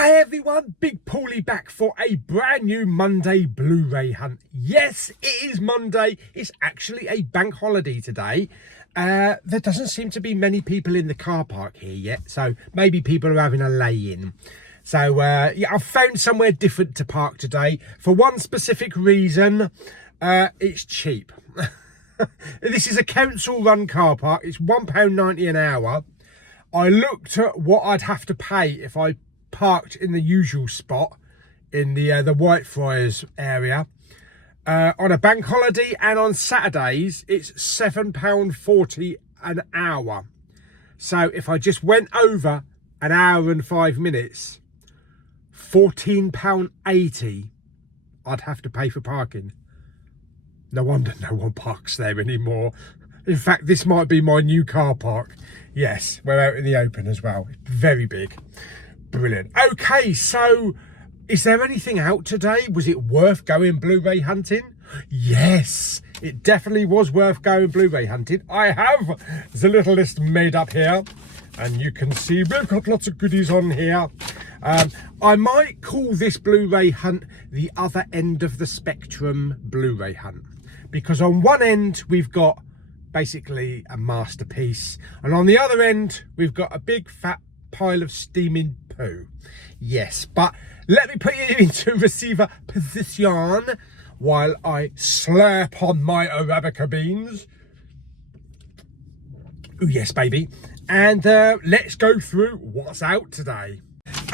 Hi everyone, Big Pauly back for a brand new Monday Blu-ray hunt. Yes, it is Monday. It's actually a bank holiday today. There doesn't seem to be many people in the car park here yet, so maybe people are having a lay-in. So yeah, I've found somewhere different to park today for one specific reason. It's cheap. This is a council-run car park. It's £1.90 an hour. I looked at what I'd have to pay if I parked in the usual spot in the Whitefriars area on a bank holiday, and on Saturdays it's £7.40 an hour. So if I just went over an hour and 5 minutes, £14.80 I'd have to pay for parking. No wonder no one parks there anymore. In fact, this might be my new car park. Yes, we're out in the open as well. It's very big. Brilliant. Okay, so is there anything out today? Was it worth going Blu-ray hunting? Yes, it definitely was worth going Blu-ray hunting. I have the little list made up here, and you can see we've got lots of goodies on here. I might call this Blu-ray hunt the other end of the spectrum Blu-ray hunt, because on one end we've got basically a masterpiece, and on the other end we've got a big fat pile of steaming poo. Yes, but let me put you into receiver position while I slurp on my Arabica beans. Oh yes, baby. And let's go through what's out today.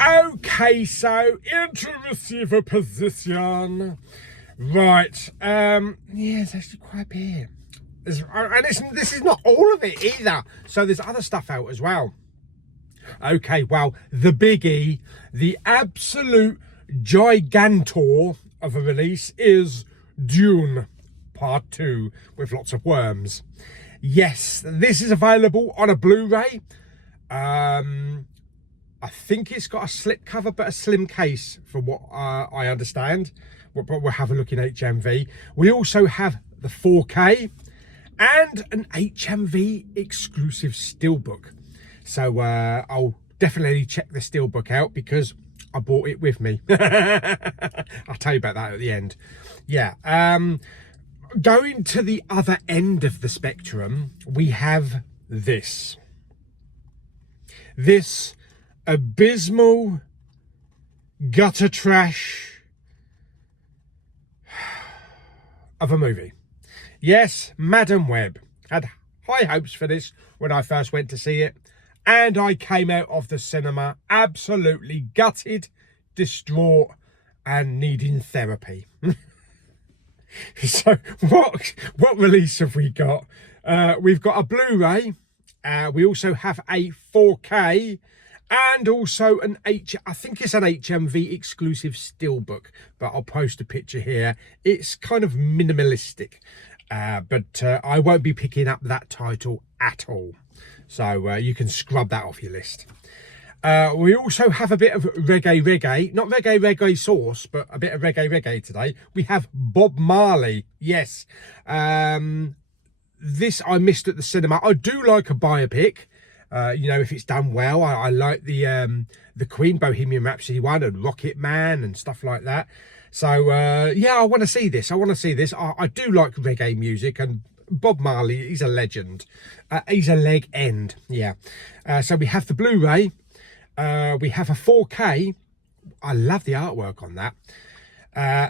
Okay, so into receiver position. Right, yeah, it's actually quite a bit. And this is not all of it either. So there's other stuff out as well. Okay, well, the biggie, the absolute gigantor of a release is Dune Part 2 with lots of worms. Yes, this is available on a Blu-ray. I think it's got a slip cover but a slim case from what I understand. But we'll have a look in HMV. We also have the 4K and an HMV exclusive steelbook. So I'll definitely check the steelbook out because I bought it with me. I'll tell you about that at the end. Yeah. Going to the other end of the spectrum, we have this. This abysmal gutter trash of a movie. Yes, Madam Web. Had high hopes for this when I first went to see it, and I came out of the cinema absolutely gutted, distraught, and needing therapy. So what release have we got? We've got a Blu-ray. We also have a 4K and also I think it's an HMV exclusive steelbook, but I'll post a picture here. It's kind of minimalistic, but I won't be picking up that title at all. So you can scrub that off your list. We also have a bit of reggae, not reggae sauce, but a bit of reggae today. We have Bob Marley. Yes, this I missed at the cinema. I do like a biopic, you know, if it's done well. I like the Queen Bohemian Rhapsody one and Rocket Man and stuff like that. So yeah, I want to see this. I do like reggae music, and Bob Marley, he's a legend. He's a leg end. Yeah. So we have the Blu-ray. We have a 4K. I love the artwork on that.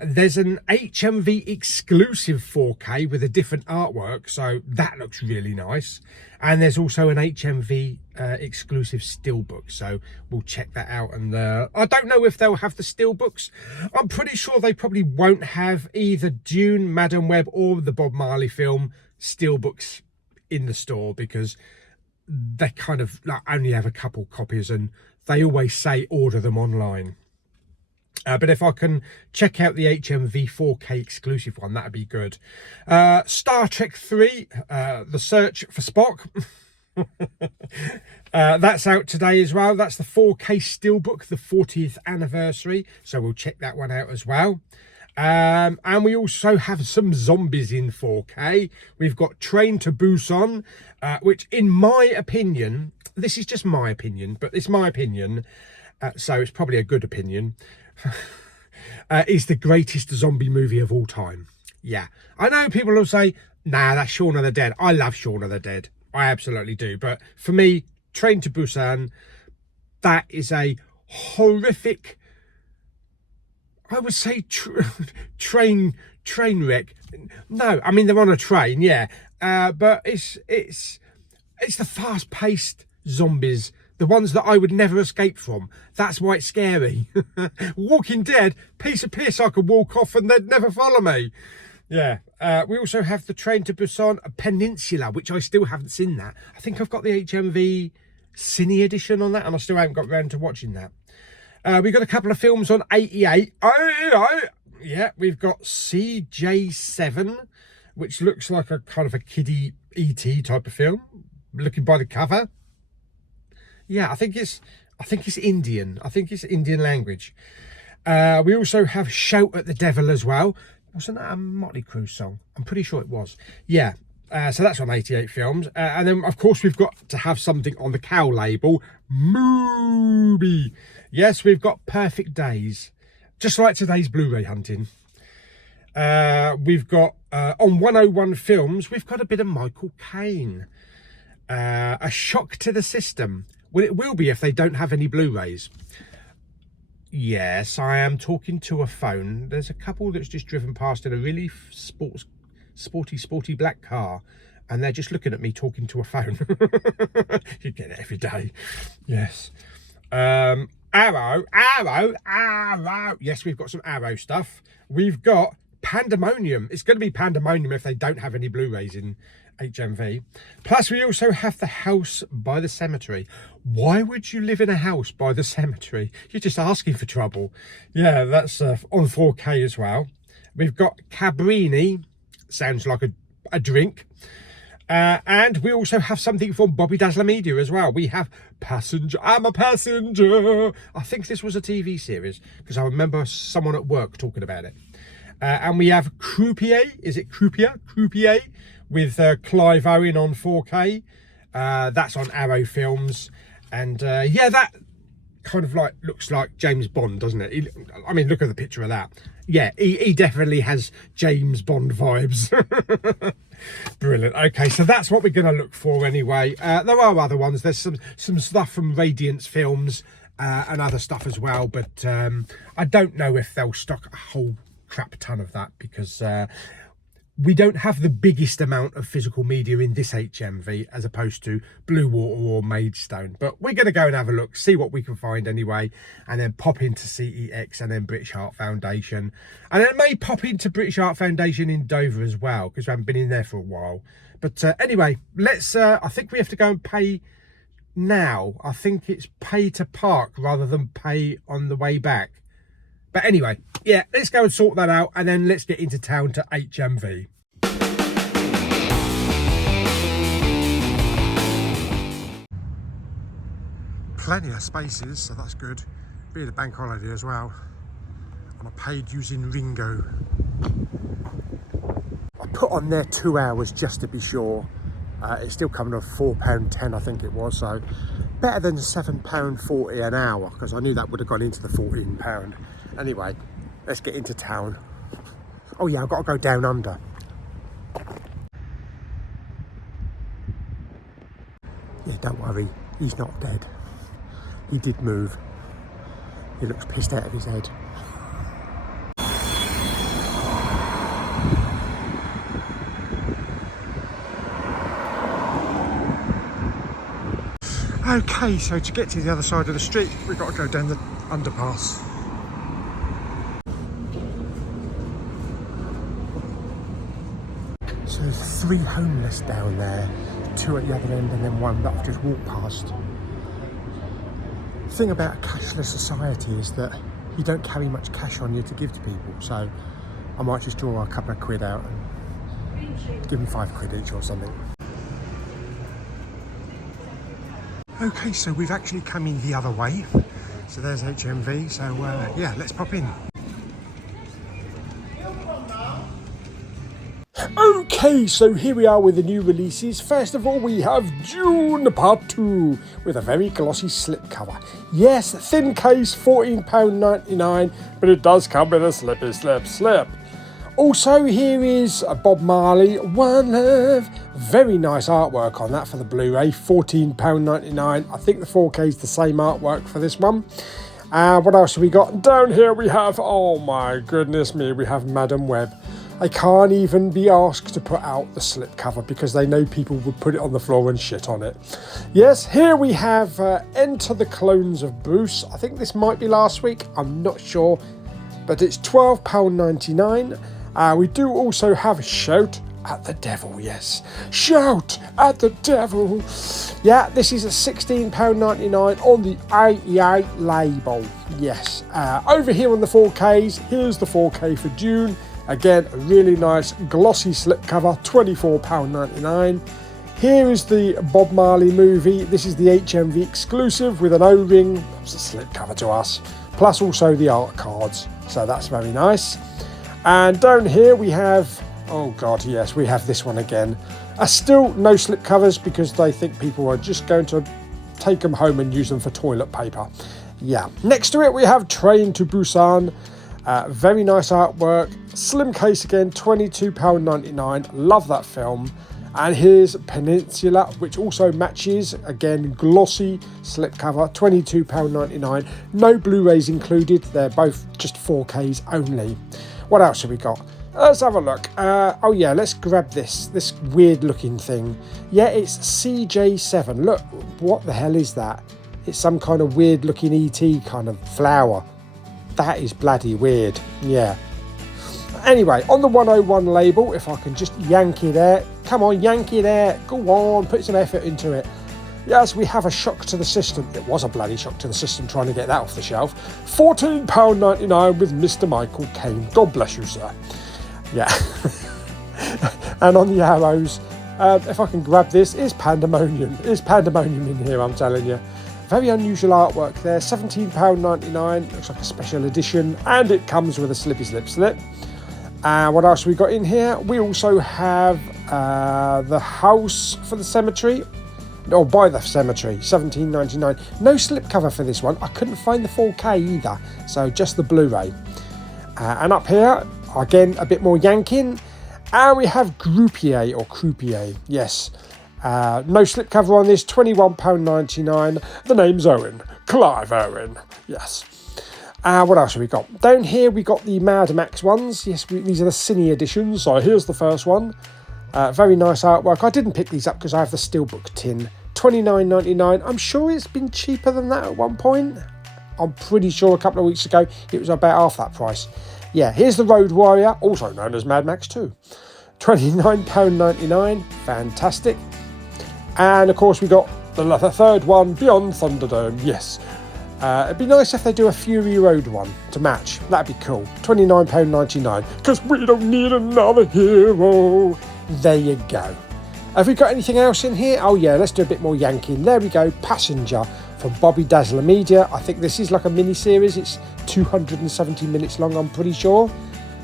There's an HMV exclusive 4K with a different artwork, so that looks really nice. And there's also an HMV exclusive steelbook, so we'll check that out. And I don't know if they'll have the steelbooks. I'm pretty sure they probably won't have either Dune, Madam Web, or the Bob Marley film steelbooks in the store, because they kind of only have a couple copies, and they always say order them online. But if I can check out the HMV 4K exclusive one, that'd be good. Star Trek 3, The Search for Spock. That's out today as well. That's the 4K steelbook, the 40th anniversary. So we'll check that one out as well. And we also have some zombies in 4K. We've got Train to Busan, which in my opinion, this is just my opinion, but it's my opinion, so it's probably a good opinion. Is the greatest zombie movie of all time. Yeah, I know people will say, nah, that's Shaun of the Dead. I love Shaun of the Dead. I absolutely do. But for me, Train to Busan, that is a horrific, I would say, train wreck. No, I mean, they're on a train, yeah. But it's the fast-paced zombies, the ones that I would never escape from. That's why it's scary. Walking Dead, piece of piss, I could walk off and they'd never follow me. Yeah. We also have the Train to Busan Peninsula, which I still haven't seen that. I think I've got the HMV Cine edition on that, and I still haven't got around to watching that. We've got a couple of films on 88. Yeah, we've got CJ7, which looks like a kind of a kiddie E.T. type of film, looking by the cover. Yeah, I think it's Indian. I think it's Indian language. We also have Shout at the Devil as well. Wasn't that a Motley Crue song? I'm pretty sure it was. Yeah. So that's on 88 films. And then, of course, we've got to have something on the cow label. Movie. Yes, we've got Perfect Days. Just like today's Blu-ray hunting. We've got, on 101 films, we've got a bit of Michael Caine. A Shock to the System. Well, it will be if they don't have any Blu-rays. Yes, I am talking to a phone. There's a couple that's just driven past in a really sporty black car, and they're just looking at me talking to a phone. You get it every day. Yes. Arrow. Yes, we've got some Arrow stuff. We've got Pandemonium. It's going to be Pandemonium if they don't have any Blu-rays in HMV. Plus, we also have The House by the Cemetery. Why would you live in a house by the cemetery? You're just asking for trouble. Yeah, that's on 4K as well. We've got Cabrini. Sounds like a drink. And we also have something from Bobby Dazzler Media as well. We have Passenger. I'm a Passenger. I think this was a TV series because I remember someone at work talking about it. And we have Croupier. Is it Croupier? Croupier with Clive Owen on 4K. That's on Arrow Films. And yeah, that kind of like looks like James Bond, doesn't it? I mean, look at the picture of that. Yeah, he definitely has James Bond vibes. Brilliant. Okay, so that's what we're going to look for anyway. There are other ones. There's some stuff from Radiance Films and other stuff as well. But I don't know if they'll stock a whole crap ton of that because we don't have the biggest amount of physical media in this HMV as opposed to Blue Water or Maidstone. But we're going to go and have a look, see what we can find anyway, and then pop into CEX and then British Art Foundation. And then may pop into British Art Foundation in Dover as well, because we haven't been in there for a while. But anyway, let's, I think we have to go and pay now. I think it's pay to park rather than pay on the way back. But anyway, yeah, let's go and sort that out and then let's get into town to HMV. Plenty of spaces, so that's good. Being a bank holiday as well. And I paid using Ringo. I put on there 2 hours just to be sure. It's still coming off £4.10, I think it was, so better than £7.40 an hour, because I knew that would have gone into the £14. Anyway, let's get into town. Oh yeah, I've got to go down under. Yeah, don't worry, he's not dead. He did move. He looks pissed out of his head. Okay, so to get to the other side of the street, we've got to go down the underpass. So there's 3 homeless down there, 2 at the other end and then 1 that I've just walked past. The thing about a cashless society is that you don't carry much cash on you to give to people, so I might just draw a couple of quid out and give them 5 quid each or something. Okay, so we've actually come in the other way. So there's HMV, so yeah, let's pop in. Okay, Okay, so here we are with the new releases. First of all, we have Dune Part 2 with a very glossy slipcover. Yes, thin case, £14.99, but it does come with a slippy slip. Also, here is Bob Marley, One Love. Very nice artwork on that for the Blu-ray, £14.99. I think the 4K is the same artwork for this one. What else have we got? Down here we have, oh my goodness me, we have Madam Web. I can't even be asked to put out the slipcover because they know people would put it on the floor and shit on it. Yes, here we have Enter the Clones of Bruce. I think this might be last week, I'm not sure, but it's £12.99. We do also have Shout at the Devil, yes. Shout at the Devil. Yeah, this is a £16.99 on the 88 label, yes. Over here on the 4Ks, here's the 4K for Dune. Again, a really nice glossy slipcover, £24.99. Here is the Bob Marley movie. This is the HMV exclusive with an O-ring. It's a slipcover to us. Plus also the art cards. So that's very nice. And down here we have, oh God, yes, we have this one again. Still no slipcovers because they think people are just going to take them home and use them for toilet paper. Yeah. Next to it we have Train to Busan. Very nice artwork, slim case again, £22.99, love that film. And here's Peninsula, which also matches, again, glossy slipcover, £22.99. No Blu-rays included, they're both just 4Ks only. What else have we got? Let's have a look. Oh yeah, let's grab this weird looking thing. Yeah, it's CJ7, look, what the hell is that? It's some kind of weird looking ET kind of flower. That is bloody weird, yeah. Anyway, on the 101 label, if I can just yank it out. Come on, yank it out. Go on, put some effort into it. Yes, we have a shock to the system. It was a bloody shock to the system trying to get that off the shelf. £14.99 with Mr. Michael Caine. God bless you, sir. Yeah. And on the arrows, if I can grab this, is pandemonium. It's pandemonium in here, I'm telling you. Very unusual artwork there, £17.99, looks like a special edition, and it comes with a slippy slip. And what else have we got in here? We also have the House for the Cemetery, or By the Cemetery, £17.99. No slipcover for this one, I couldn't find the 4K either, so just the Blu-ray. And up here, again, a bit more yanking, and we have Groupier, or Croupier, yes. No slipcover on this, £21.99. The name's Owen, Clive Owen, yes. What else have we got? Down here we got the Mad Max ones. Yes, these are the Cine editions. So here's the first one. Very nice artwork. I didn't pick these up because I have the Steelbook tin. £29.99. I'm sure it's been cheaper than that at one point. I'm pretty sure a couple of weeks ago it was about half that price. Yeah, here's the Road Warrior, also known as Mad Max 2. £29.99. Fantastic. And of course we got the third one, Beyond Thunderdome, yes. It'd be nice if they do a Fury Road one to match, that'd be cool. £29.99, because we don't need another hero. There you go. Have we got anything else in here? Oh yeah, let's do a bit more yanking. There we go, Passenger from Bobby Dazzler Media. I think this is like a mini-series, it's 270 minutes long, I'm pretty sure.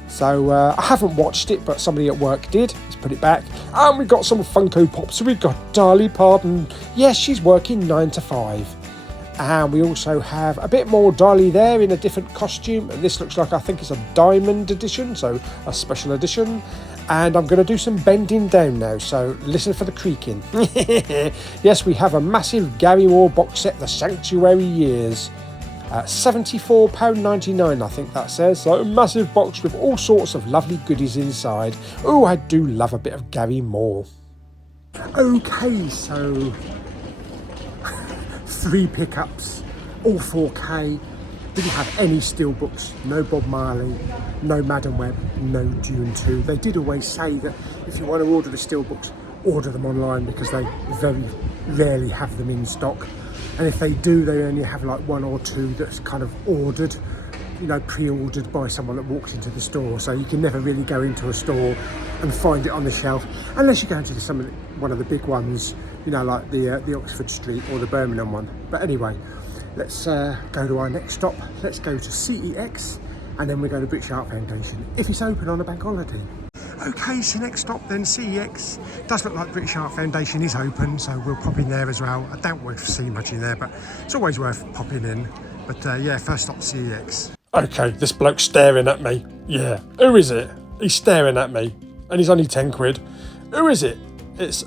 So I haven't watched it, but somebody at work did. Let's put it back. And we got some Funko Pops. So we got Dolly Parton. Yes, she's working 9 to 5. And we also have a bit more Dolly there in a different costume. And this looks like, I think it's a diamond edition, so a special edition. And I'm going to do some bending down now, so listen for the creaking. Yes, we have a massive Gary Moore box set, The Sanctuary Years. £74.99, I think that says. So a massive box with all sorts of lovely goodies inside. Oh, I do love a bit of Gary Moore. Okay, so 3 pickups, all 4K. Didn't have any steelbooks, no Bob Marley, no Madam Web, no Dune 2. They did always say that if you want to order the steelbooks, order them online because they very rarely have them in stock. And if they do, they only have like 1 or 2 that's kind of ordered, you know, pre-ordered by someone that walks into the store. So you can never really go into a store and find it on the shelf unless you go into one of the big ones, you know, like the Oxford Street or the Birmingham one. But anyway, let's go to our next stop. Let's go to CEX, and then we're going to British Art Foundation if it's open on a bank holiday. Okay, so next stop then, CEX. Does look like British Art Foundation is open, so we'll pop in there as well. I don't want to see much in there, but it's always worth popping in. But yeah, first stop CEX. Okay, this bloke's staring at me. Yeah, who is it? He's staring at me, and he's only 10 quid. Who is it? It's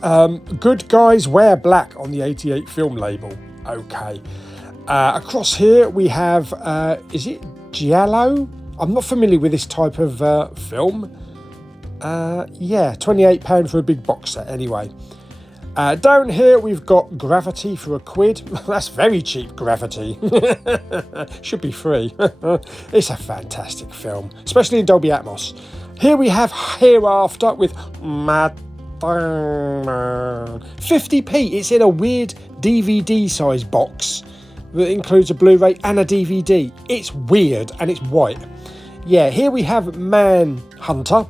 Good Guys Wear Black on the 88 film label. Okay. Across here we have, is it Giallo? I'm not familiar with this type of film. Yeah, £28 for a big box set anyway. Down here we've got Gravity for £1. That's very cheap, Gravity. Should be free. It's a fantastic film, especially in Dolby Atmos. Here we have Hereafter with Mad 50p. It's in a weird DVD size box that includes a Blu-ray and a DVD. It's weird and it's white. Yeah, here we have Manhunter.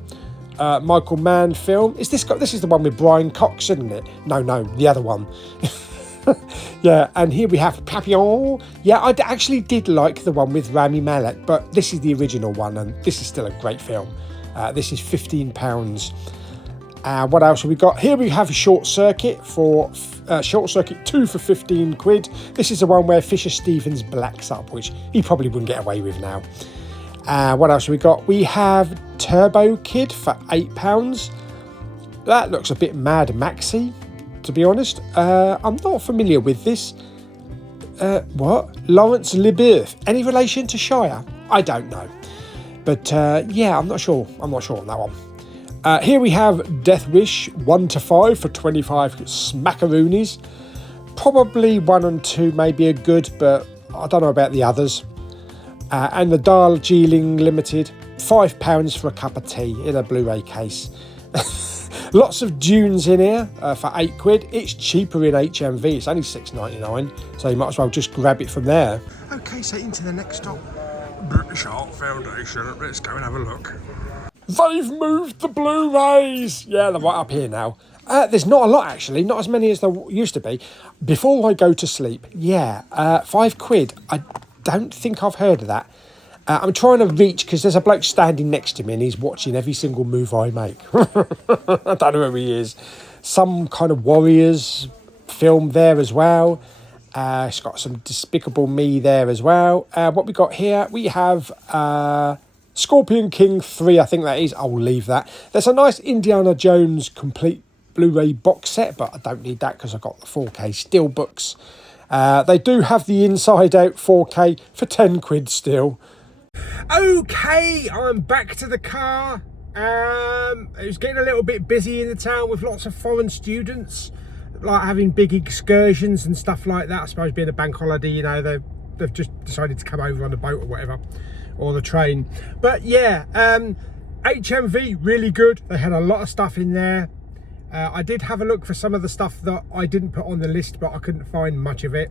Michael Mann film. This is the one with Brian Cox, isn't it? No, the other one. Yeah, and here we have Papillon. Yeah, I actually did like the one with Rami Malek, but this is the original one, and this is still a great film. This is £15. What else have we got? Here we have Short Circuit for Short Circuit 2 for 15 quid. This is the one where Fisher Stevens blacks up, which he probably wouldn't get away with now. What else have we got? We have Turbo Kid for £8. That looks a bit Mad Maxi, to be honest. I'm not familiar with this. What? Lawrence Lebeuf. Any relation to Shire? I don't know. But yeah, I'm not sure on that one. Here we have Death Wish 1 to 5 for 25 smackaroonies. Probably 1 and 2 maybe are good, but I don't know about the others. And the Darjeeling Limited, £5 for a cup of tea in a Blu-ray case. Lots of Dunes in here for 8 quid. It's cheaper in HMV. It's only £6.99, so you might as well just grab it from there. Okay, so into the next stop, British Art Foundation. Let's go and have a look. They've moved the Blu-rays. Yeah, they're right up here now. There's not a lot, actually. Not as many as there used to be. Before I go to sleep, yeah, 5 quid. I don't think I've heard of that. I'm trying to reach, because there's a bloke standing next to me and he's watching every single move I make. I don't know who he is. Some kind of Warriors film there as well. It's got some Despicable Me there as well. What we got here, we have Scorpion King 3, I think that is. I'll leave that. There's a nice Indiana Jones complete Blu-ray box set, but I don't need that because I've got the 4K Steelbooks. They do have the Inside Out 4K for 10 quid still. Okay, I'm back to the car. It was getting a little bit busy in the town with lots of foreign students, like having big excursions and stuff like that. I suppose being a bank holiday, you know, they've just decided to come over on the boat or whatever, or the train. But yeah, HMV, really good. They had a lot of stuff in there. I did have a look for some of the stuff that I didn't put on the list, but I couldn't find much of it.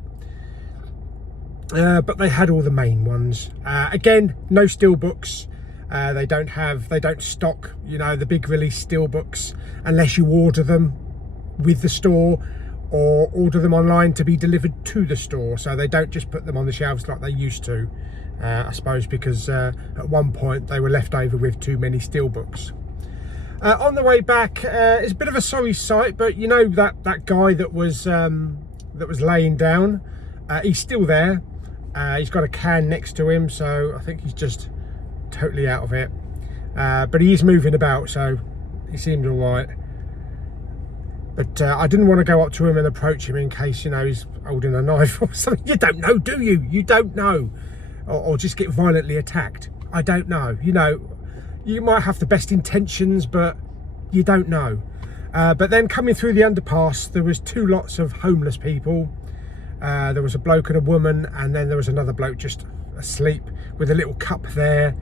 But they had all the main ones. Again, no steelbooks. They don't stock, you know, the big release steelbooks unless you order them with the store or order them online to be delivered to the store. So they don't just put them on the shelves like they used to, I suppose, because at one point they were left over with too many steelbooks. On the way back, it's a bit of a sorry sight, but you know that guy that was laying down, he's still there. He's got a can next to him, so I think he's just totally out of it. But he is moving about, so he seemed all right. But I didn't want to go up to him and approach him in case, you know, he's holding a knife or something. You don't know, do you? You don't know. Or just get violently attacked. I don't know. You know, you might have the best intentions, but you don't know. But then coming through the underpass, there was 2 lots of homeless people. There was a bloke and a woman, and then there was another bloke just asleep with a little cup there.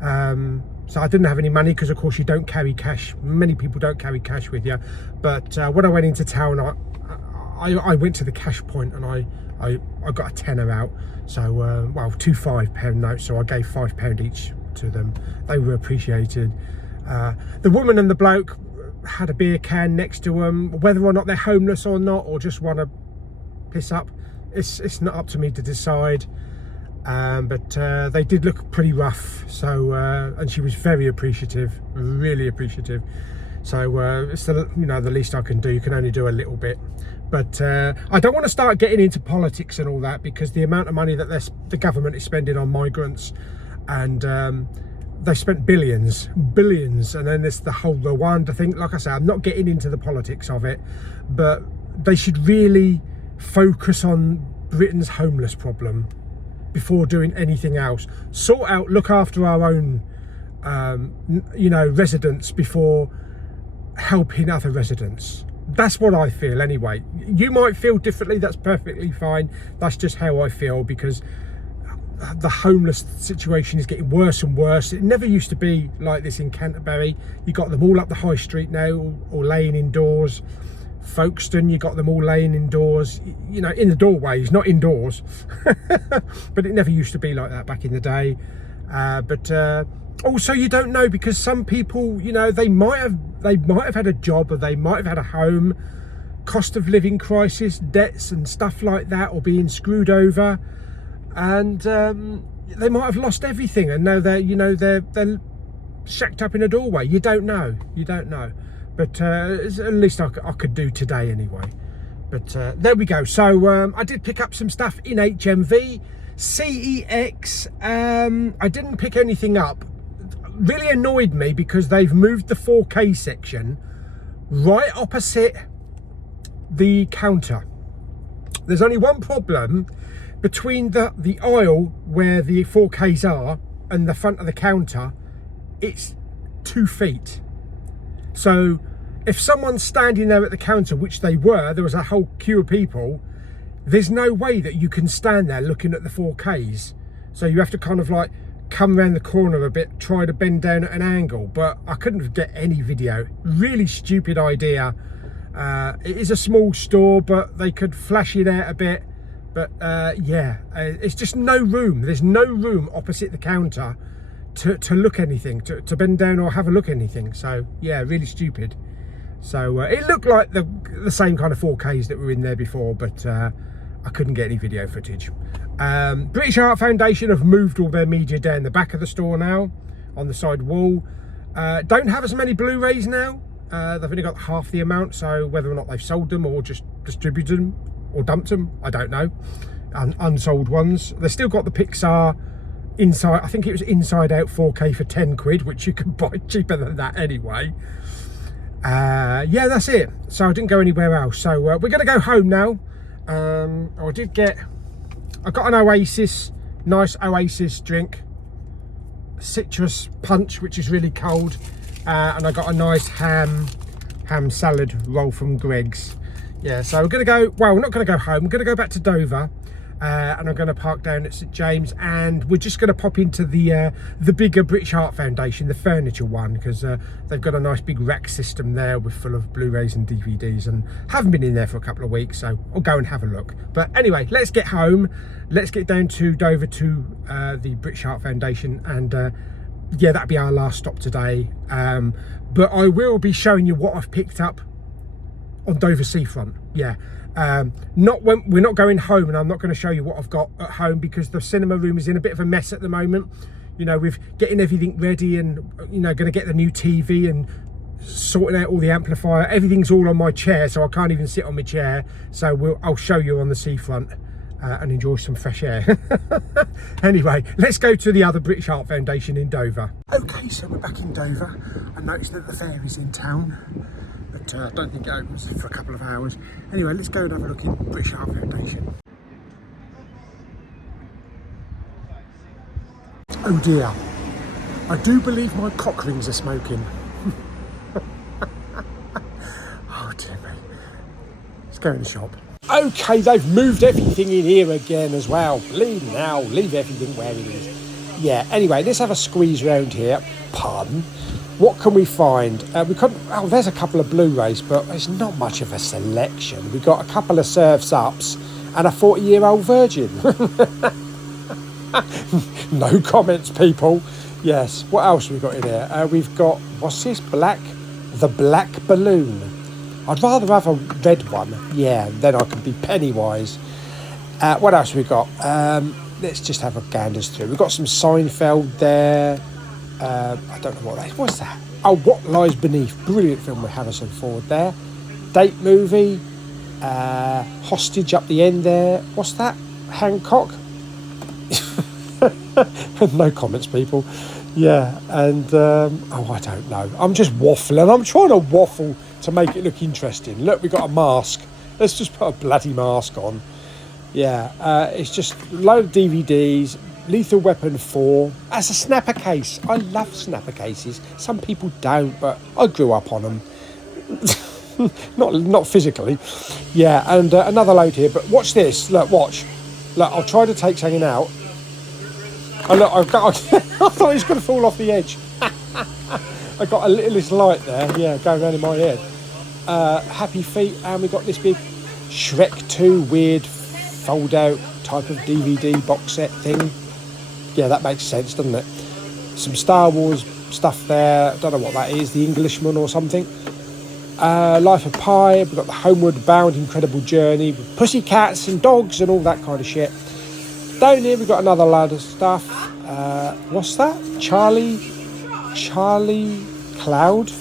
So I didn't have any money because, of course, you don't carry cash. Many people don't carry cash with you. But when I went into town, I went to the cash point and I got a tenner out. So, well, 2 £5 notes. So I gave £5 each to them. They were appreciated. The woman and the bloke had a beer can next to them. Whether or not they're homeless or not, or just want to piss up, it's not up to me to decide. but they did look pretty rough. So and she was very appreciative, really appreciative. So it's the, you know, the least I can do. You can only do a little bit. But I don't want to start getting into politics and all that, because the amount of money that the government is spending on migrants, and they spent billions, and then there's the whole Rwanda thing. Like I say, I'm not getting into the politics of it, but they should really focus on Britain's homeless problem before doing anything else. Sort out, look after our own, you know, residents before helping other residents. That's what I feel anyway. You might feel differently, that's perfectly fine. That's just how I feel, because the homeless situation is getting worse and worse. It never used to be like this in Canterbury. You got them all up the high street now, or laying indoors. Folkestone, you got them all laying indoors, you know, in the doorways, not indoors. But it never used to be like that back in the day. But also, you don't know, because some people, you know, they might have had a job, or they might have had a home, cost of living crisis, debts and stuff like that, or being screwed over, and they might have lost everything, and now they're, you know, they're shacked up in a doorway. You don't know, but at least I could do today anyway. But there we go. So I did pick up some stuff in HMV. CEX, I didn't pick anything up. Really annoyed me, because they've moved the 4K section right opposite the counter. There's only one problem between the aisle where the 4Ks are and the front of the counter. It's 2 feet. So if someone's standing there at the counter, which they were, there was a whole queue of people, there's no way that you can stand there looking at the 4Ks. So you have to kind of like come around the corner a bit, try to bend down at an angle, but I couldn't get any video. Really stupid idea. It is a small store, but they could flash it out a bit. But yeah, it's just no room. There's no room opposite the counter to look anything, to bend down or have a look anything. So yeah, really stupid. So it looked like the same kind of 4Ks that were in there before, but I couldn't get any video footage. British Art Foundation have moved all their media down the back of the store now, on the side wall. Don't have as many Blu-rays now. They've only got half the amount, so whether or not they've sold them or just distributed them or dumped them, I don't know. Unsold ones. They've still got the Pixar inside, I think it was inside out 4K for 10 quid, which you can buy cheaper than that anyway. Yeah, that's it. So I didn't go anywhere else. So we're going to go home now. I got an Oasis, nice Oasis drink, citrus punch, which is really cold, and I got a nice ham salad roll from Greg's. Yeah, so we're going to go, well, we're not going to go home, we're going to go back to Dover, and I'm going to park down at St James, and we're just going to pop into the bigger British Art Foundation, the furniture one, because they've got a nice big rack system there with full of Blu-rays and DVDs, and haven't been in there for a couple of weeks, so I'll go and have a look. But anyway, let's get home, let's get down to Dover to the British Art Foundation, and yeah, that'll be our last stop today. But I will be showing you what I've picked up on Dover seafront. Yeah. We're not going home, and I'm not going to show you what I've got at home, because the cinema room is in a bit of a mess at the moment. You know, with getting everything ready, and you know, going to get the new TV and sorting out all the amplifier. Everything's all on my chair, so I can't even sit on my chair. So I'll show you on the seafront and enjoy some fresh air. Anyway, let's go to the other British Art Foundation in Dover. Okay, so we're back in Dover. I noticed that the fair is in town, but I don't think it opens for a couple of hours. Anyway, let's go and have a look in British Art Foundation. Oh dear, I do believe my cock rings are smoking. Oh dear me. Let's go in the shop. Okay, they've moved everything in here again as well. Leave now, leave everything where it is. Yeah, anyway, let's have a squeeze round here. Pardon. What can we find? There's a couple of Blu-rays, but there's not much of a selection. We've got a couple of Surf's Ups and a 40-year-old virgin. No comments, people. Yes, what else have we got in here? We've got, what's this? The Black Balloon. I'd rather have a red one. Yeah, then I can be Pennywise. What else have we got? let's just have a ganders through. We've got some Seinfeld there. I don't know what that is. What's that? Oh, What Lies Beneath. Brilliant film with Harrison Ford there. Date movie. Hostage up the end there. What's that? Hancock? No comments, people. Yeah, and I don't know. I'm just waffling. I'm trying to waffle to make it look interesting. Look, we've got a mask. Let's just put a bloody mask on. Yeah, it's just a load of DVDs. Lethal Weapon 4 as a snapper case. I love snapper cases. Some people don't, but I grew up on them. not physically. Yeah, and another load here. But watch this. Look, watch. Look, I'll try to take something out. Oh, look, I thought it was going to fall off the edge. I got a little light there. Yeah, going around in my head. Happy Feet, and we got this big Shrek 2 weird fold-out type of DVD box set thing. Yeah, that makes sense, doesn't it? Some Star Wars stuff there. I don't know what that is, The Englishman or something. Life of Pi. We've got the Homeward Bound Incredible Journey, with pussycats and dogs and all that kind of shit. Down here we've got another load of stuff. What's that? Charlie Cloud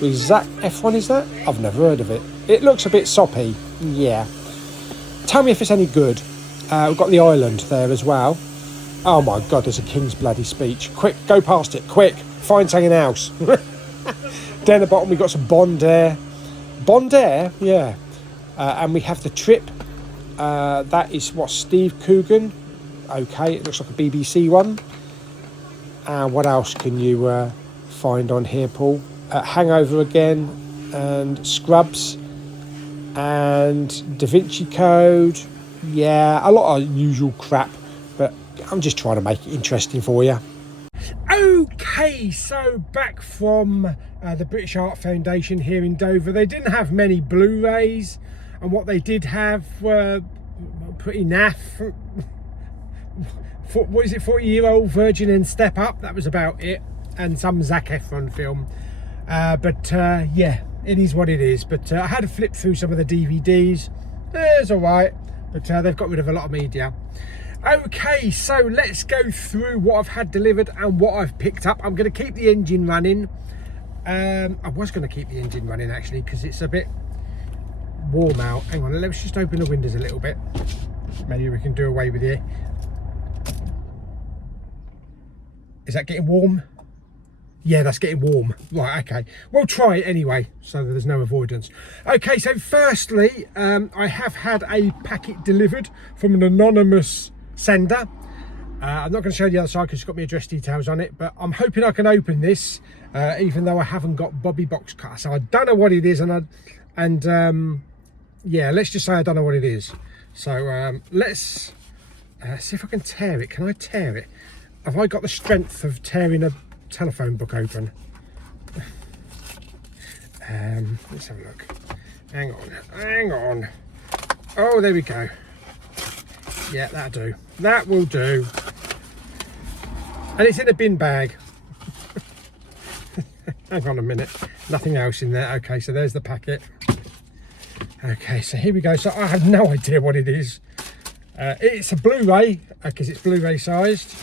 with Zac Efron, is that? I've never heard of it. It looks a bit soppy. Yeah. Tell me if it's any good. We've got The Island there as well. Oh my God, there's a King's bloody speech. Quick, go past it, quick. Find something else. Down the bottom we've got some Bond Air. Bond Air? Yeah. And we have The Trip. That is what, Steve Coogan? Okay, it looks like a BBC one. And what else can you find on here, Paul? Hangover again, and Scrubs, and Da Vinci Code. Yeah, a lot of usual crap, but I'm just trying to make it interesting for you. Okay, so back from the British Art Foundation here in Dover. They didn't have many Blu-rays, and what they did have were pretty naff. What is it, 40-Year-Old Virgin and Step Up? That was about it, and some Zac Efron film. Yeah, it is what it is. But I had to flip through some of the DVDs. It's all right, but they've got rid of a lot of media. Okay, so let's go through what I've had delivered and what I've picked up. I'm going to keep the engine running. I was going to keep the engine running actually, because it's a bit warm out. Hang on, let's just open the windows a little bit. Maybe we can do away with it. Is that getting warm? Yeah, that's getting warm. Right, okay. We'll try it anyway, so that there's no avoidance. Okay, so firstly, I have had a packet delivered from an anonymous sender. I'm not going to show you the other side because it's got my address details on it, but I'm hoping I can open this, even though I haven't got Bobby box cutter. So I don't know what it is, yeah, let's just say I don't know what it is. So let's see if I can tear it. Can I tear it? Have I got the strength of tearing a telephone book open? Let's have a look. Hang on. Oh, there we go. Yeah, that'll do. That will do. And it's in a bin bag. Hang on a minute. Nothing else in there. Okay, so there's the packet. Okay, so here we go. So I have no idea what it is. It's a Blu-ray, because it's Blu-ray sized.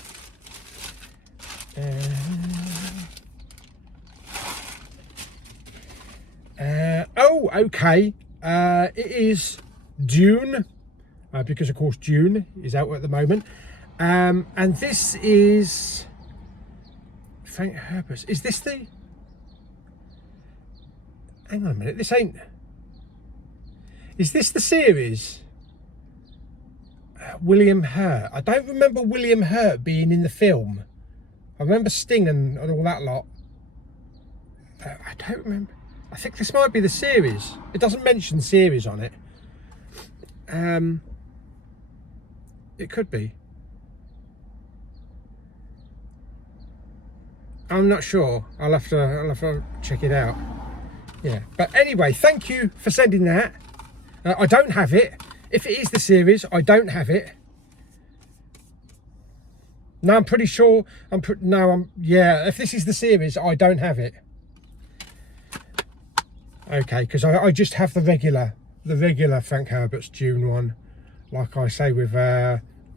Oh, okay. It is Dune, because of course Dune is out at the moment. And this is Frank Herbert's. Is this the? Hang on a minute. This ain't. Is this the series? William Hurt. I don't remember William Hurt being in the film. I remember Sting and all that lot. I don't remember. I think this might be the series. It doesn't mention series on it. It could be. I'm not sure. I'll have to check it out. Yeah. But anyway, thank you for sending that. I don't have it. If it is the series, I don't have it. No, I'm pretty sure. Yeah, if this is the series, I don't have it. Okay, because I just have the regular Frank Herbert's Dune one. Like I say, with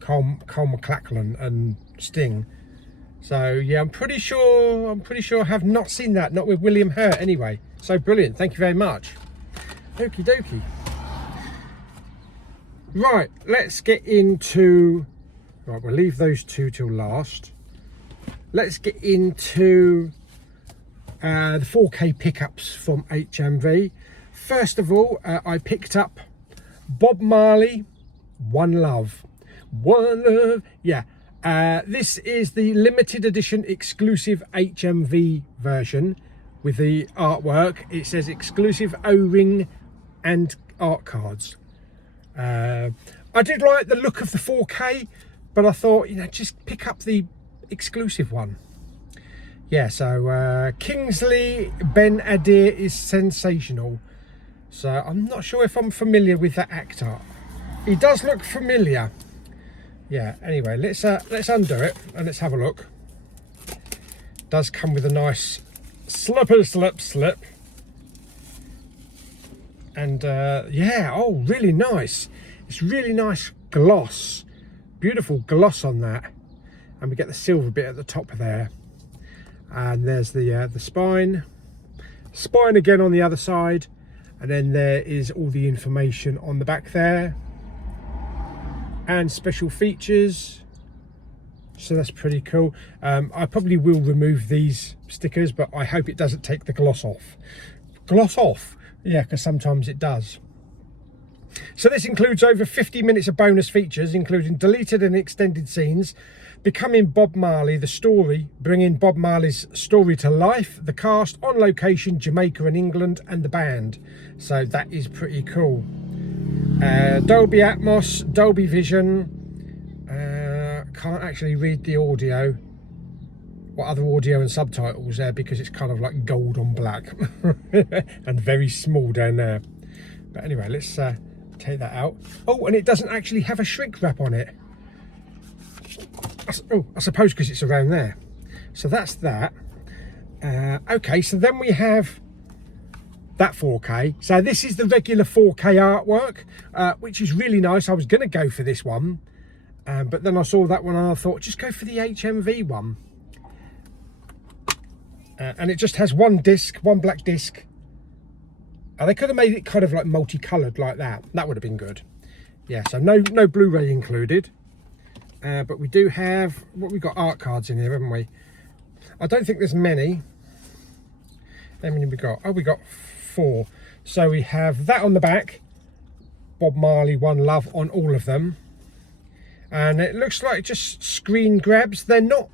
Cole MacLachlan and Sting. So yeah, I'm pretty sure I have not seen that, not with William Hurt anyway. So brilliant, thank you very much. Okie dokie. Right, let's get into, right, we'll leave those two till last. Let's get into the 4K pickups from HMV. First of all, I picked up Bob Marley, One Love. One Love, yeah. This is the limited edition exclusive HMV version with the artwork. It says exclusive O-ring and art cards. I did like the look of the 4K, but I thought, you know, just pick up the exclusive one. Yeah, so Kingsley Ben Adir is sensational. So I'm not sure if I'm familiar with that actor. He does look familiar. Yeah, anyway, let's undo it and let's have a look. Does come with a nice slip. And yeah, oh, really nice. It's really nice gloss. Beautiful gloss on that. And we get the silver bit at the top there. And there's the spine. Spine again on the other side. And then there is all the information on the back there. And special features. So that's pretty cool. I probably will remove these stickers, but I hope it doesn't take the gloss off. Gloss off? Yeah, because sometimes it does. So this includes over 50 minutes of bonus features, including deleted and extended scenes, Becoming Bob Marley, the story, bringing Bob Marley's story to life, the cast on location, Jamaica and England, and the band. So that is pretty cool. Dolby Atmos, Dolby Vision. Can't actually read the audio. What other audio and subtitles there, because it's kind of like gold on black and very small down there. But anyway, let's take that out. Oh, and it doesn't actually have a shrink wrap on it. Oh, I suppose because it's around there. So that's that. Okay, so then we have that 4K. So this is the regular 4K artwork, which is really nice. I was going to go for this one, but then I saw that one and I thought, just go for the HMV one. And it just has one disc, one black disc. They could have made it kind of like multicolored like that. That would have been good. Yeah, so no Blu-ray included. But we do have, what, we've got art cards in here, haven't we? I don't think there's many. How many we got? Oh, we got 4. So we have that on the back, Bob Marley, One Love on all of them. And it looks like just screen grabs. They're not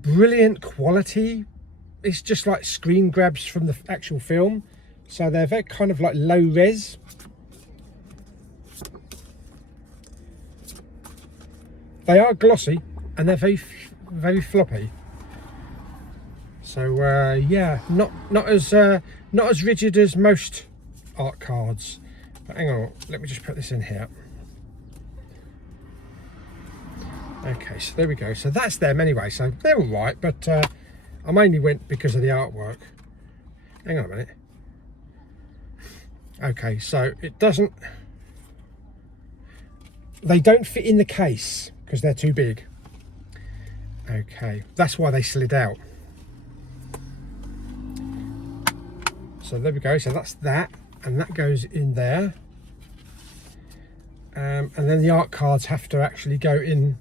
brilliant quality. It's just like screen grabs from the actual film. So they're very kind of like low res. They are glossy and they're very floppy. So yeah, not as rigid as most art cards. But hang on, let me just put this in here. Okay, so there we go. So that's them anyway. So they're all right, but I mainly went because of the artwork. Hang on a minute. Okay, so it doesn't. They don't fit in the case because they're too big. Okay, that's why they slid out. So there we go. So that's that, and that goes in there. And then the art cards have to actually go in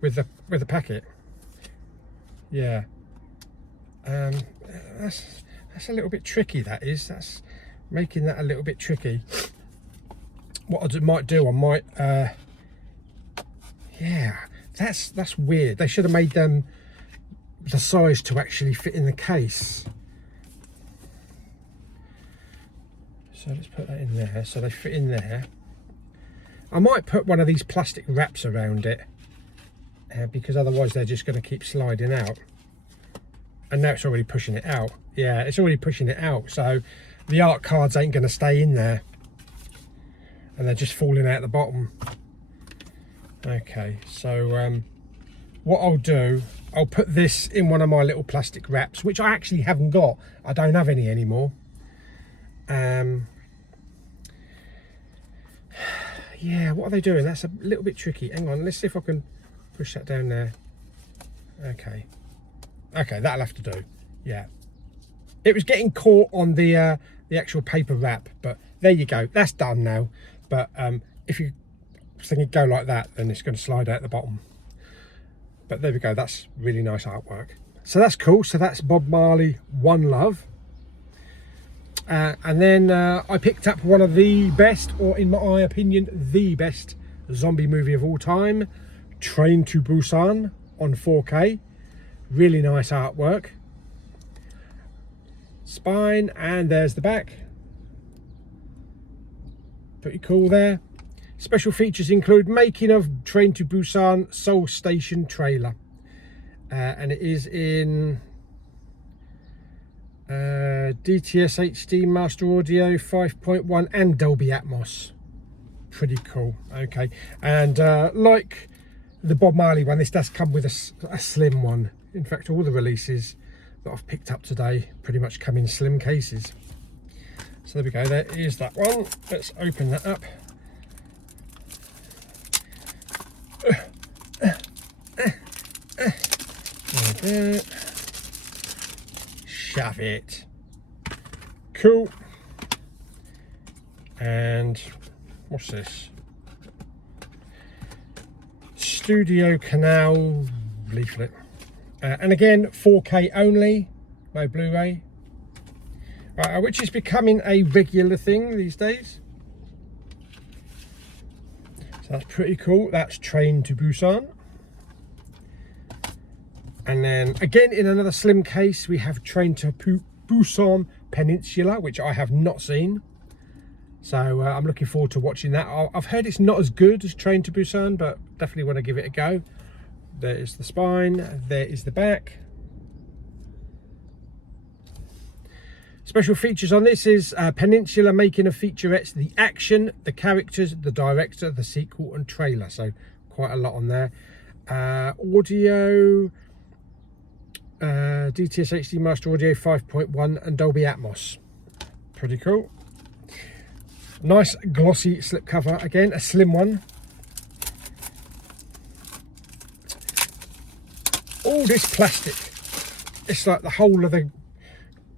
with the packet. Yeah. That's a little bit tricky. That's making that a little bit tricky. What I might do, I might yeah, that's weird. They should have made them the size to actually fit in the case. So let's put that in there so they fit in there. I might put one of these plastic wraps around it, because otherwise they're just going to keep sliding out. And now it's already pushing it out. Yeah, it's already pushing it out. So the art cards ain't going to stay in there. And they're just falling out the bottom. Okay, so what I'll do, I'll put this in one of my little plastic wraps, which I actually haven't got. I don't have any Yeah, what are they doing? That's a little bit tricky. Hang on, let's see if I can push that down there. Okay. Okay, that'll have to do. Yeah. It was getting caught on the actual paper wrap, but there you go. That's done now. But if you think go like that, then it's going to slide out the bottom. But there we go. That's really nice artwork. So that's cool. So that's Bob Marley, One Love. And then I picked up one of the best, or in my opinion, the best zombie movie of all time, Train to Busan on 4K. Really nice artwork. Spine, and there's the back. Pretty cool there. Special features include making of Train to Busan Seoul Station trailer. And it is in DTS HD Master Audio 5.1 and Dolby Atmos. Pretty cool. Okay, and like the Bob Marley one, this does come with a slim one. In fact, all the releases that I've picked up today pretty much come in slim cases. So there we go, there is that one. Let's open that up. There. Shove it. Cool. And what's this? Studio Canal leaflet. And again, 4K only, no Blu-ray. Which is becoming a regular thing these days. So that's pretty cool. That's Train to Busan. And then again in another slim case we have Train to Busan Peninsula, which I have not seen. So I'm looking forward to watching that. I've heard it's not as good as Train to Busan, but definitely want to give it a go. There is the spine, there is the back. Special features on this is Peninsula making of featurettes, the action, the characters, the director, the sequel and trailer. So quite a lot on there. Audio, DTS HD Master Audio 5.1 and Dolby Atmos. Pretty cool. Nice glossy slipcover, again a slim one. All this plastic, it's like the whole of the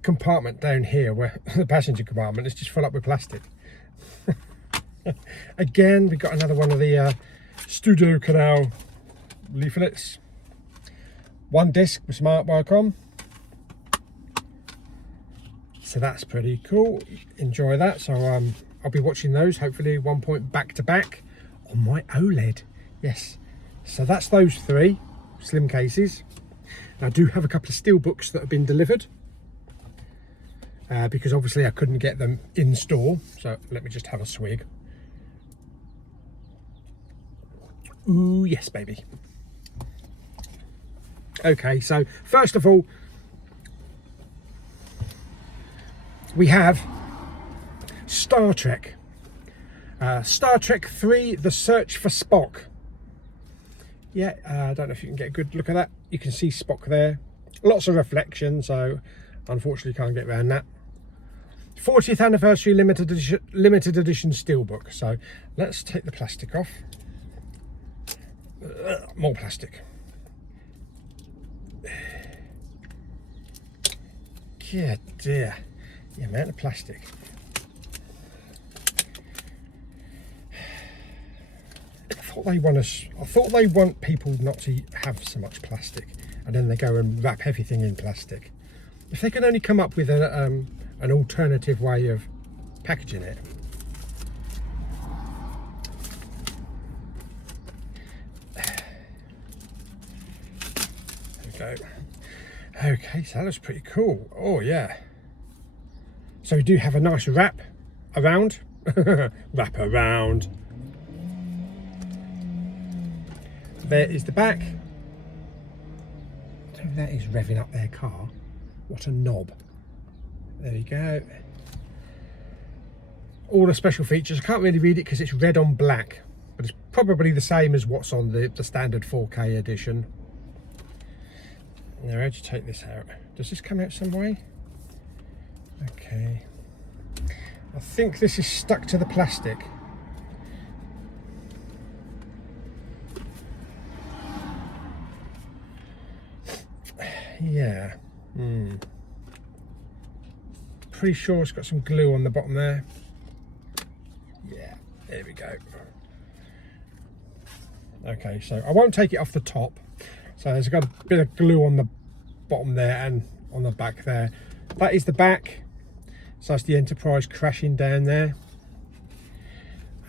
compartment down here, where the passenger compartment is just full up with plastic. Again, we've got another one of the Studio Canal leaflets. One disc with some artwork on. So that's pretty cool. Enjoy that. So I'll be watching those hopefully one point back to back on my OLED. Yes. So that's those three slim cases. I do have a couple of steelbooks that have been delivered because obviously I couldn't get them in store. So let me just have a swig. Ooh, yes, baby. Okay, so first of all, we have Star Trek. Star Trek 3, The Search for Spock. Yeah, I don't know if you can get a good look at that. You can see Spock there. Lots of reflection, so unfortunately can't get around that. 40th anniversary limited edition steelbook. So let's take the plastic off. More plastic. Yeah, dear. The amount of plastic. I thought they want people not to have so much plastic, and then they go and wrap everything in plastic. If they can only come up with an alternative way of packaging it. There we go. Okay, so that looks pretty cool. Oh yeah. So we do have a nice wrap around. Wrap around. There is the back. I think that is revving up their car. What a knob. There you go. All the special features. I can't really read it because it's red on black, but it's probably the same as what's on the standard 4K edition. Now, how do you take this out? Does this come out some way? Okay. I think this is stuck to the plastic. yeah. Pretty sure it's got some glue on the bottom there. Yeah, there we go. Okay, so I won't take it off the top. So there's got a bit of glue on the bottom there and on the back there. That is the back. So that's the Enterprise crashing down there.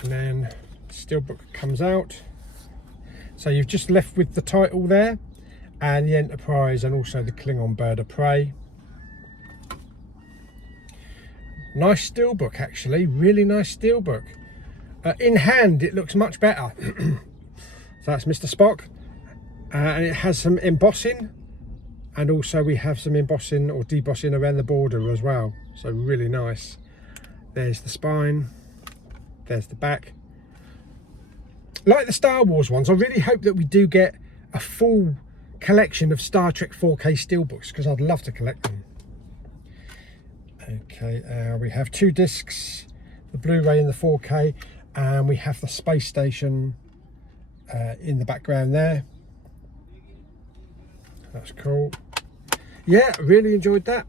And then the steelbook comes out. So you've just left with the title there and the Enterprise and also the Klingon bird of prey. Nice steelbook, actually, really nice steelbook. In hand it looks much better. So that's Mr. Spock, and it has some embossing, and also we have some embossing or debossing around the border as well, so really nice. There's the spine, there's the back. Like the Star Wars ones, I really hope that we do get a full collection of Star Trek 4K steelbooks, because I'd love to collect them. Okay, we have 2 discs, the Blu-ray and the 4K, and we have the space station in the background there. That's cool. Yeah, really enjoyed that.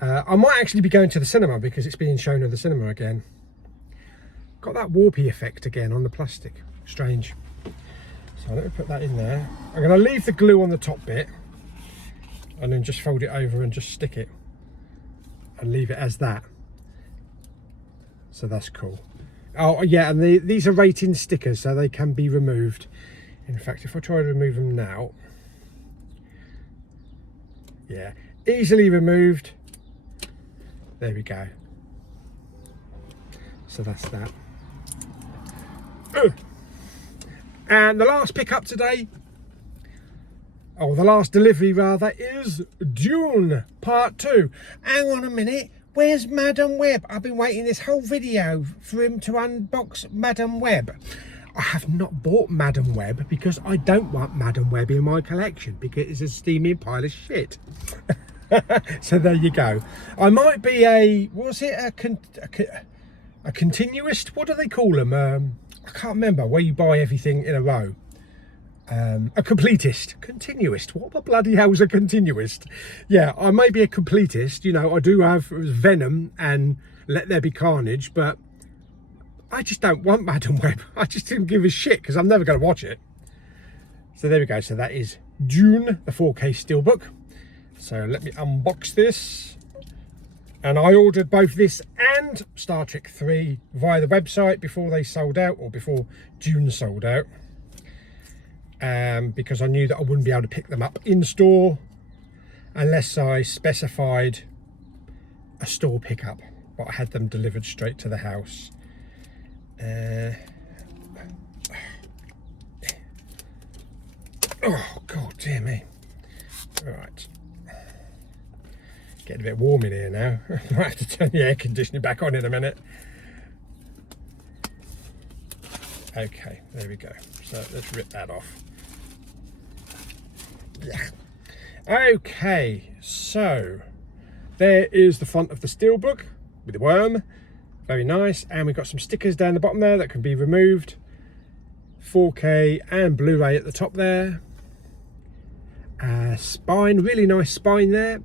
I might actually be going to the cinema because it's being shown at the cinema again. Got that warpy effect again on the plastic. Strange. So let me put that in there. I'm going to leave the glue on the top bit and then just fold it over and just stick it and leave it as that. So that's cool. Oh yeah, and these are rating stickers, so they can be removed. In fact, if I try to remove them now, yeah, easily removed. There we go. So that's that. And the last pickup today, or the last delivery rather, is Dune Part 2. Hang on a minute. Where's Madam Web? I've been waiting this whole video for him to unbox Madam Web. I have not bought Madam Web because I don't want Madam Web in my collection because it's a steaming pile of shit. So there you go. I might be a continuist? What do they call them? I can't remember, where you buy everything in a row. A completist. Continuist. What the bloody hell's a continuist? Yeah, I may be a completist. You know, I do have Venom and Let There Be Carnage, but I just don't want Madam Web. I just didn't give a shit because I'm never going to watch it. So there we go. So that is Dune, the 4K steelbook. So let me unbox this. And I ordered both this and Star Trek 3 via the website before they sold out, or before Dune sold out. Because I knew that I wouldn't be able to pick them up in store unless I specified a store pickup, but I had them delivered straight to the house. Oh god dear me. Right, getting a bit warm in here now. I might have to turn the air conditioning back on in a minute. Okay, there we go. So let's rip that off. Yeah. Okay, so there is the front of the steelbook with the worm. Very nice. And we've got some stickers down the bottom there that can be removed. 4K and Blu-ray at the top there. Spine, really nice spine there.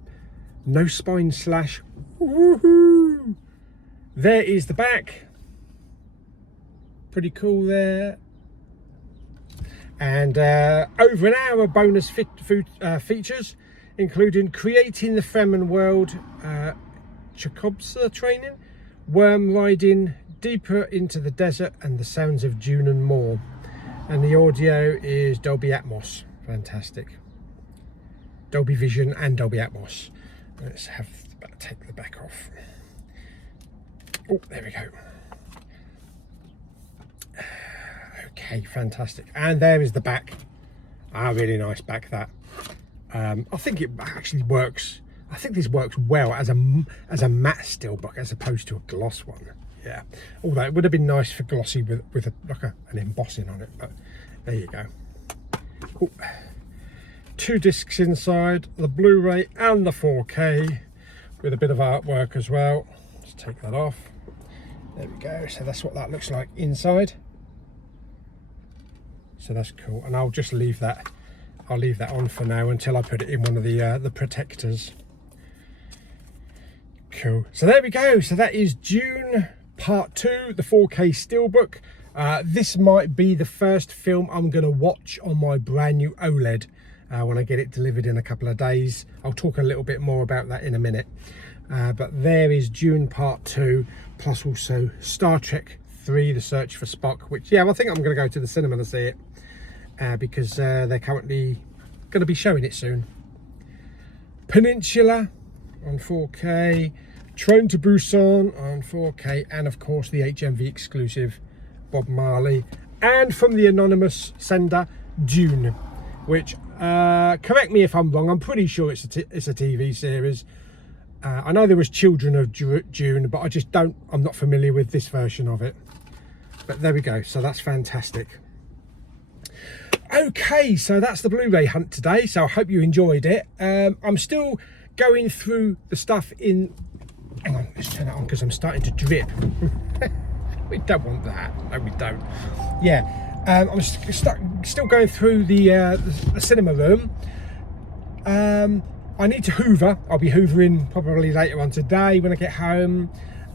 No spine slash. Woohoo! There is the back. Pretty cool there. And over an hour bonus features, including creating the Fremen world, Chakobsa training, worm riding deeper into the desert, and the sounds of Dune and more. And the audio is Dolby Atmos. Fantastic. Dolby Vision and Dolby Atmos. Let's take the back off. Oh, there we go. Okay, fantastic. And there is the back. Really nice back, that. I think it actually works. I think this works well as a matte steelbook as opposed to a gloss one. Yeah, although it would have been nice for glossy with an embossing on it, but there you go. Ooh. 2 discs inside, the Blu-ray and the 4K with a bit of artwork as well. Let's take that off. There we go. So that's what that looks like inside. So that's cool, and I'll just leave that I'll leave that on for now until I put it in one of the protectors. Cool. So there we go. So that is Dune Part 2, the 4K Steelbook. This might be the first film I'm going to watch on my brand new OLED when I get it delivered in a couple of days. I'll talk a little bit more about that in a minute. But there is Dune Part 2, plus also Star Trek 3, The Search for Spock, which, yeah, I think I'm going to go to the cinema to see it because they're currently going to be showing it soon. Peninsula on 4K, Train to Busan on 4K, and of course the HMV exclusive Bob Marley, and from the anonymous sender, Dune, which, correct me if I'm wrong, I'm pretty sure it's a TV series. I know there was Children of Dune, but I'm not familiar with this version of it. But there we go, so that's fantastic. Okay, so that's the Blu-ray hunt today, so I hope you enjoyed it. I'm still going through the stuff in... Hang on, let's turn it on because I'm starting to drip. We don't want that. No, we don't. Yeah, I'm still going through the cinema room. I need to hoover. I'll be hoovering probably later on today when I get home.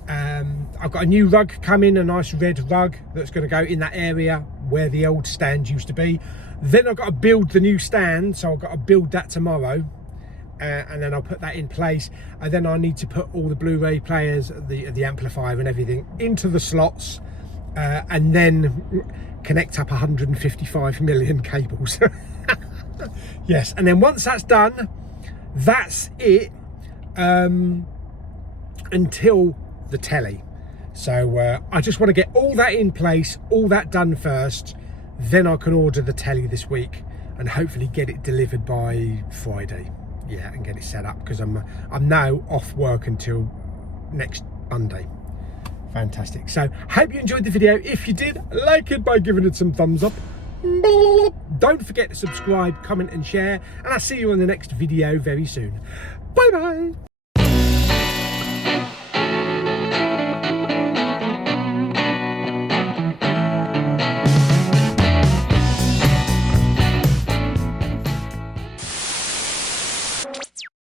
I've got a new rug coming, a nice red rug that's going to go in that area where the old stand used to be. Then I've got to build the new stand, so I've got to build that tomorrow. And then I'll put that in place, and then I need to put all the Blu-ray players, the amplifier and everything into the slots, and then connect up 155 million cables. Yes, and then once that's done, that's it until the telly. So I just want to get all that in place, all that done first, then I can order the telly this week and hopefully get it delivered by Friday. Yeah, and get it set up because I'm now off work until next Monday. Fantastic. So hope you enjoyed the video. If you did, like it by giving it some thumbs up. Don't forget to subscribe, comment and share, and I'll see you on the next video very soon. Bye bye.